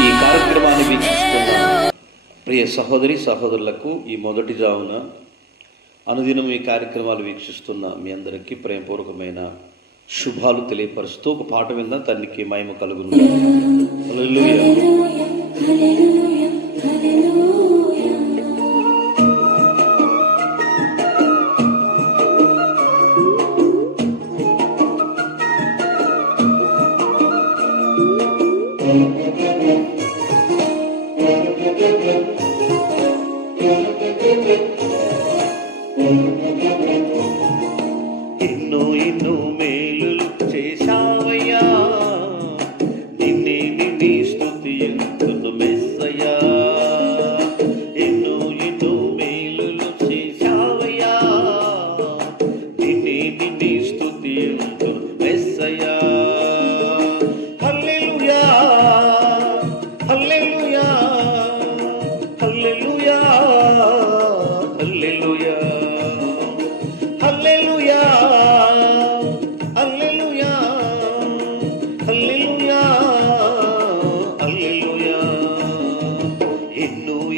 ఈ కార్యక్రమాన్ని వీక్షిస్తున్న ప్రియ సహోదరి సహోదరులకు ఈ మొదటి జామున అనుదినం ఈ కార్యక్రమాలు వీక్షిస్తున్న మీ అందరికీ ప్రేమపూర్వకమైన శుభాలు తెలియపరుస్తూ ఒక పాట విందా. తనకి మహిమ కలుగుతుంది Amen.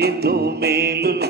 ఎన్నో ఎన్నో మేలులు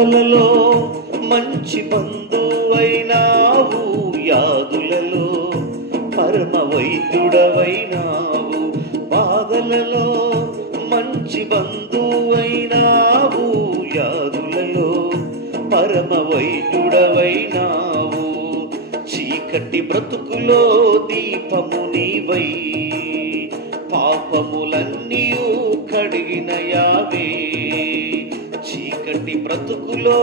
బాధలలో మంచి బంధువైనావు యాదులలో పరమ వైద్యుడవైనావు బాధలలో మంచి బంధువైనావు యాదులలో పరమ వైద్యుడవైనావు చీకటి బ్రతుకులో దీపము నీవై పాపములన్నీ కడిగిన యావే. చీకటి బ్రతుకులో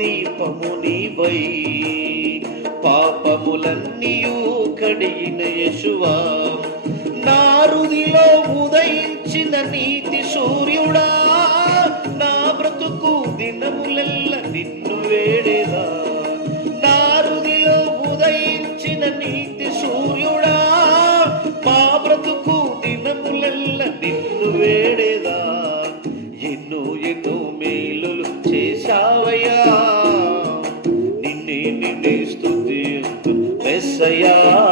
దీపము నీవై. పాపములన్నీ కడిగిన యశువా నారుదిలో ఉదయించిన నీతి సూర్యుడా. నా బ్రతుకు దినములెల్ల నిన్ను వేడే யா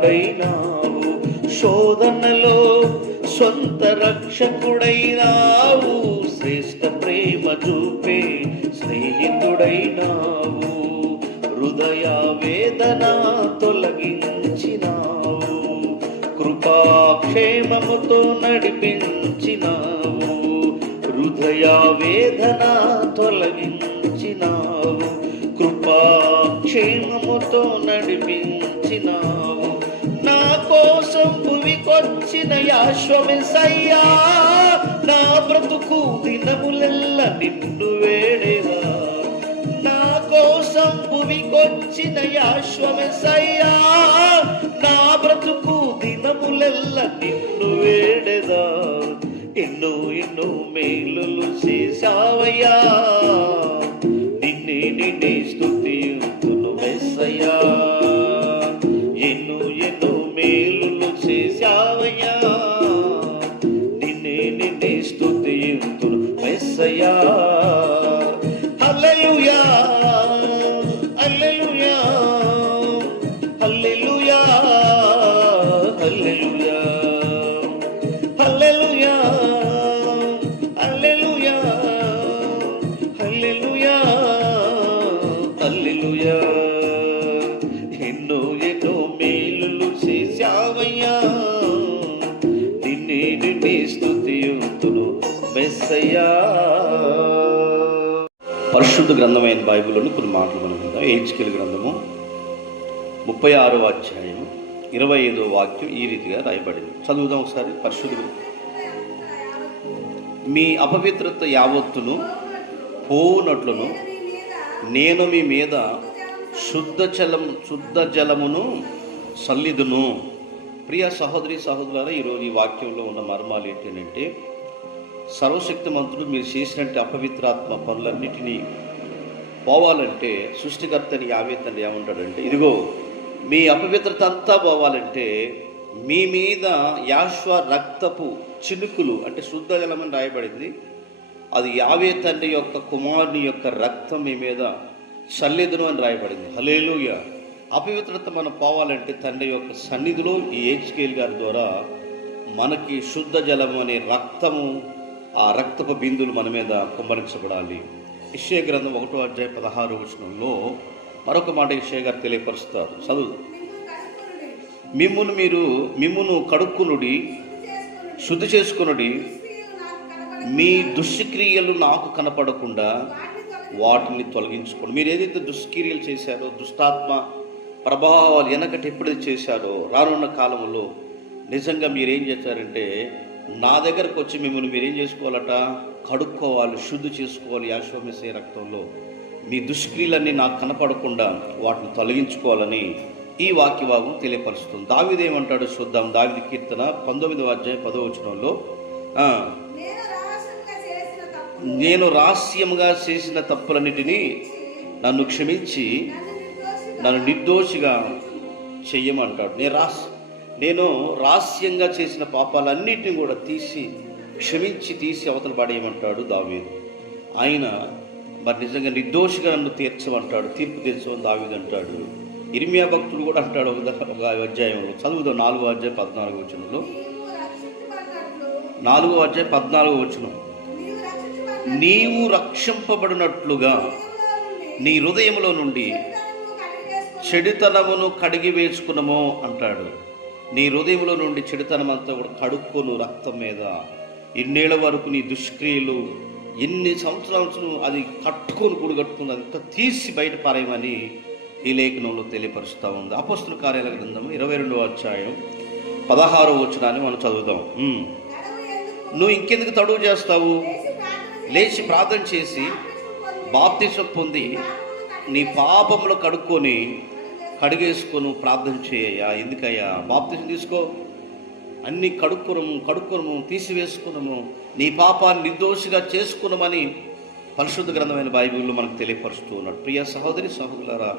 రక్షకుడైనావు శోధనలో స్వంత రక్షకుడైనావు. శ్రేష్ఠ ప్రేమ చూపే స్నేహితుడైనావు. హృదయ వేదన తొలగించినావు. కృపాక్షేమముతో నడిపించినావు. హృదయ వేదన తొలగించినావు. కృపాక్షేమముతో నడిపించినావు భువికొచ్చిన యాశ్వమెసయ్యా నా బ్రతుకు దినములెల్ల నిన్ను వేడేవా. నా కోసం భువికొచ్చిన యాశ్వమెసయ్యా నా బ్రతుకు దినములెల్ల నిన్ను వేడేదా ఎన్నో ఎన్నో మేలులు చేశావయ్యా. నిన్నే నిన్నే స్తుతియుతును ఎన్నో ఎన్నో చేశావయ్యా. నిన్నే నిన్నే స్థుతియుతును మెస్సయ్యా. పరిశుద్ధ గ్రంథమైన బైబిల్లోని కొన్ని మాటలు మనం ఉందా ఏడ్చికెళ్ళి గ్రంథము ముప్పై ఆరో అధ్యాయం ఇరవై ఐదో వాక్యం ఈ రీతిగా రాయబడింది. చదువుదాం ఒకసారి పరిశుద్ధ మీ అపవిత్రత యావత్తును పోనట్లును నేను మీ మీద శుద్ధ జలం శుద్ధ జలమును సల్లిదును. ప్రియ సహోదరి సహోదరులారా ఈరోజు ఈ వాక్యంలో ఉన్న మర్మాలు ఏంటంటే సర్వశక్తి మంత్రుడు మీరు చేసినట్టు అపవిత్రాత్మ పనులన్నిటినీ పోవాలంటే సృష్టికర్తని యావే తండ్రి ఏమంటాడంటే ఇదిగో మీ అపవిత్రత అంతా పోవాలంటే మీ మీద యాశ్వ రక్తపు చినుకులు అంటే శుద్ధ జలం అని రాయబడింది అది యావే తండ్రి యొక్క కుమారుని యొక్క రక్తం మీ మీద చల్లేదును అని రాయబడింది. హలేలుయ అపవిత్రత మనం పోవాలంటే తండ్రి యొక్క సన్నిధిలో ఈ ఏజ్కేల్ గారి ద్వారా మనకి శుద్ధ జలం అనే రక్తము ఆ రక్తపు బిందులు మన మీద కుమ్మరించబడాలి. ఇషే గ్రంథం ఒకటో అధ్యాయ పదహారు వచనంలో మరొక మాట ఇషే గారు తెలియపరుస్తారు. చదువు మిమ్మును మీరు మిమ్మును కడుక్కునుడి శుద్ధి చేసుకునుడి మీ దుష్క్రియలు నాకు కనపడకుండా వాటిని తొలగించుకోండి. మీరు ఏదైతే దుష్క్రియలు చేశారో దుష్టాత్మ ప్రభావాలు వెనకటి ఎప్పుడైతే చేశారో రానున్న కాలంలో నిజంగా మీరేం చేశారంటే నా దగ్గరకు వచ్చి మిమ్మల్ని మీరేం చేసుకోవాలట? కడుక్కోవాలి శుద్ధి చేసుకోవాలి యాశ్వమేసే రక్తంలో. మీ దుష్క్రియలన్నీ నాకు కనపడకుండా వాటిని తొలగించుకోవాలని ఈ వాక్యభాగం తెలియపరుస్తుంది. దావిదేమంటాడు చూద్దాం. దావిది కీర్తన పంతొమ్మిదవ అధ్యాయ పదో వచనంలో. నేను రహస్యంగా చేసిన తప్పులన్నిటినీ నన్ను క్షమించి నన్ను నిర్దోషిగా చెయ్యమంటాడు నేను రాస్ నేను రహస్యంగా చేసిన పాపాలన్నిటిని కూడా తీసి క్షమించి తీసి అవతల పడేయమంటాడు దావీదు. ఆయన మరి నిజంగా నిర్దోషిగా నన్ను తీర్చమంటాడు తీర్పు తీర్చమని దావీదు అంటాడు. ఇర్మియా భక్తుడు కూడా అంటాడు ఒక ఒక అధ్యాయంలో చదువుదాం నాలుగో అధ్యాయం పద్నాలుగో వచనంలో. నాలుగో అధ్యాయం పద్నాలుగో వచనం. నీవు రక్షింపబడినట్లుగా నీ హృదయంలో నుండి చెడుతనమును కడిగి వేసుకున్నమో అంటాడు. నీ హృదయంలో నుండి చెడుతనం అంతా కూడా కడుక్కోను రక్తం మీద. ఇన్నేళ్ళ వరకు నీ దుష్క్రియలు ఎన్ని సంవత్సరాల అది కట్టుకొని కూడగట్టుకుంది అంత తీసి బయట పారేయమని ఈ లేఖనంలో తెలియపరుస్తూ ఉంది. అపస్తుల కార్యాల గ్రంథం ఇరవై రెండవ అధ్యాయం పదహారో వచనాన్ని మనం చదువుదాం. నువ్వు ఇంకెందుకు తడువు చేస్తావు? లేచి ప్రార్థన చేసి బాప్తిసం పొంది నీ పాపములు కడుక్కొని కడిగేసుకొని ప్రార్థన చేయయ్యా. ఎందుకయ్యా? బాప్తిసం తీసుకో. అన్ని కడుక్కునము కడుక్కునము తీసివేసుకున్నాము నీ పాపాన్ని నిర్దోషిగా చేసుకున్నామని పరిశుద్ధ గ్రంథమైన బైబిల్లో మనకు తెలియపరుస్తూ ఉన్నాడు. ప్రియ సహోదరి సహోదరులారా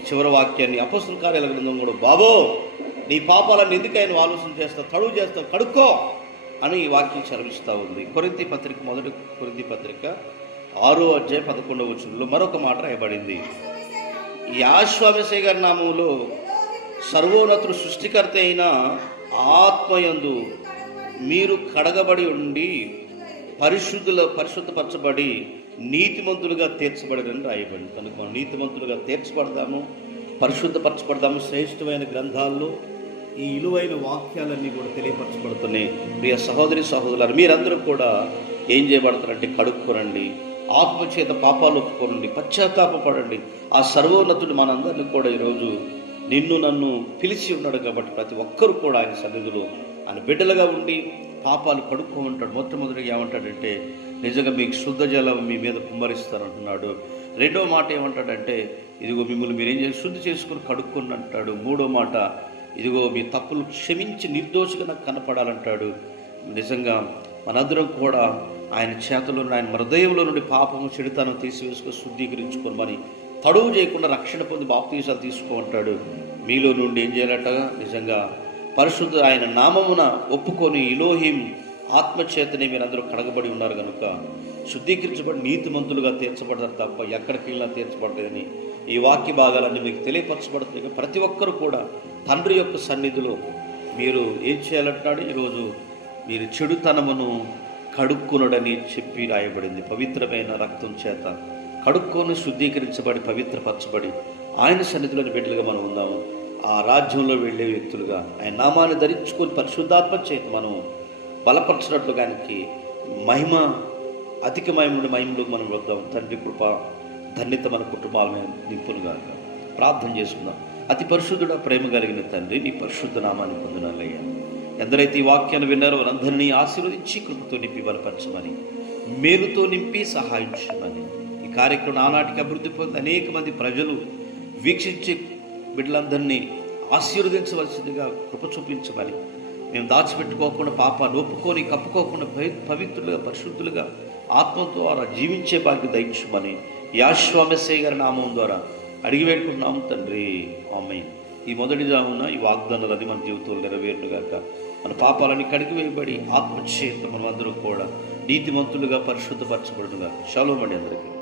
చివరి వాక్యాన్ని అపస్తుల కార్యాల గ్రంథం కూడా బాబో నీ పాపాలను ఎందుకైనా ఆలోచన చేస్తా తడువు చేస్తా కడుక్కో. అని ఈ వాక్యం చదివిస్తూ ఉంది. కొరింతి పత్రిక మొదటి కొరింతి పత్రిక ఆరో అధ్యాయ పదకొండవ వచనంలో మరొక మాట రాయబడింది. ఈ గారి నామంలో సర్వోన్నతుడు సృష్టికర్త అయిన ఆత్మయందు మీరు కడగబడి ఉండి పరిశుద్ధుల పరిశుద్ధపరచబడి నీతిమంతులుగా తీర్చబడదని రాయబడింది. కనుక మనం నీతిమంతులుగా తీర్చబడదాము పరిశుద్ధపరచబడదాము శ్రేష్టమైన గ్రంథాల్లో ఈ ఇలువైన వాక్యాలన్నీ కూడా తెలియపరచబడుతున్నాయి. ప్రియ సహోదరి సహోదరులు మీరందరూ కూడా ఏం చేయబడతారంటే కడుక్కోరండి ఆత్మచేత పాపాలు ఒప్పుకోనండి పశ్చాత్తాపడండి ఆ సర్వోన్నతుడు మనందరినీ కూడా ఈరోజు నిన్ను నన్ను పిలిచి ఉన్నాడు కాబట్టి ప్రతి ఒక్కరు కూడా ఆయన సన్నిధిలో ఆయన బిడ్డలుగా ఉండి పాపాలు కడుక్కోమంటాడు. మొట్టమొదటిగా ఏమంటాడంటే నిజంగా మీకు శుద్ధ జలం మీ మీద కుమ్మరిస్తానంటున్నాడు. రెండో మాట ఏమంటాడంటే ఇదిగో మిమ్మల్ని మీరు ఏం చేసి శుద్ధి చేసుకుని కడుక్కొని అంటాడు మూడో మాట ఇదిగో మీ తప్పులు క్షమించి నిర్దోషిగా నాకు కనపడాలంటాడు. నిజంగా మనందరం కూడా ఆయన చేతిలో ఆయన హృదయంలో నుండి పాపము చెడుతనం తీసివేసుకొని శుద్ధీకరించుకోమని తడువు చేయకుండా రక్షణ పొంది బాప్తీసాలు తీసుకోమంటాడు మీలో నుండి ఏం చేయాలట? నిజంగా పరిశుద్ధ ఆయన నామమున ఒప్పుకొని ఇలోహిం ఆత్మచేతనే మీరందరూ కడగబడి ఉన్నారు కనుక శుద్ధీకరించబడి నీతిమంతులుగా తీర్చబడతారు తప్ప ఎక్కడికి వెళ్ళినా తీర్చబడలేదని ఈ వాక్య భాగాలన్నీ మీకు తెలియపరచబడుతుంది ప్రతి ఒక్కరు కూడా తండ్రి యొక్క సన్నిధిలో మీరు ఏం చేయాలంటున్నాడు? ఈరోజు మీరు చెడుతనమును కడుక్కునడని చెప్పి రాయబడింది. పవిత్రమైన రక్తం చేత కడుక్కొని శుద్ధీకరించబడి పవిత్రపరచబడి ఆయన సన్నిధిలోని బిడ్డలుగా మనం ఉందాము. ఆ రాజ్యంలో వెళ్ళే వ్యక్తులుగా ఆయన నామాన్ని ధరించుకొని పరిశుద్ధాత్మ చేత మనం బలపరచినట్లుగా ఆయనకి మహిమ అధికమయముడి మహిమలో మనం వద్దాం. తండ్రి కృప ధన్యత మన కుటుంబాలను నింపునుగా ప్రార్థన చేసుకుందాం. అతి పరిశుద్ధుడ ప్రేమ కలిగిన తండ్రి నీ పరిశుద్ధ నామాన్ని పొందినాలయ్యా. ఎందరైతే ఈ వాక్యాన్ని విన్నారో వారందరినీ ఆశీర్వదించి కృపతో నింపి బలపరచమని మేలుతో నింపి సహాయించమని. ఈ కార్యక్రమం ఆనాటికి అభివృద్ధి పొంది అనేక మంది ప్రజలు వీక్షించే బిడ్డలందరినీ ఆశీర్వదించవలసిందిగా కృప చూపించమని. మేము దాచిపెట్టుకోకుండా పాపాన్ని ఒప్పుకొని కప్పుకోకుండా పవి- పవిత్రులుగా పరిశుద్ధులుగా ఆత్మ ద్వారా జీవించే భాగ్య దయించమని యాశ్వామశయ్య గారి నామం ద్వారా అడిగి తండ్రి. ఆమె ఈ మొదటి జామున ఈ వాగ్దానాలన్నీ మన జీవితంలో నెరవేరుగాక మన పాపాలని కడిగి వేయబడి ఆత్మచేత మనమందరూ కూడా నీతిమంతులుగా పరిశుద్ధపరచబడుగా షాలోమండి అందరికీ.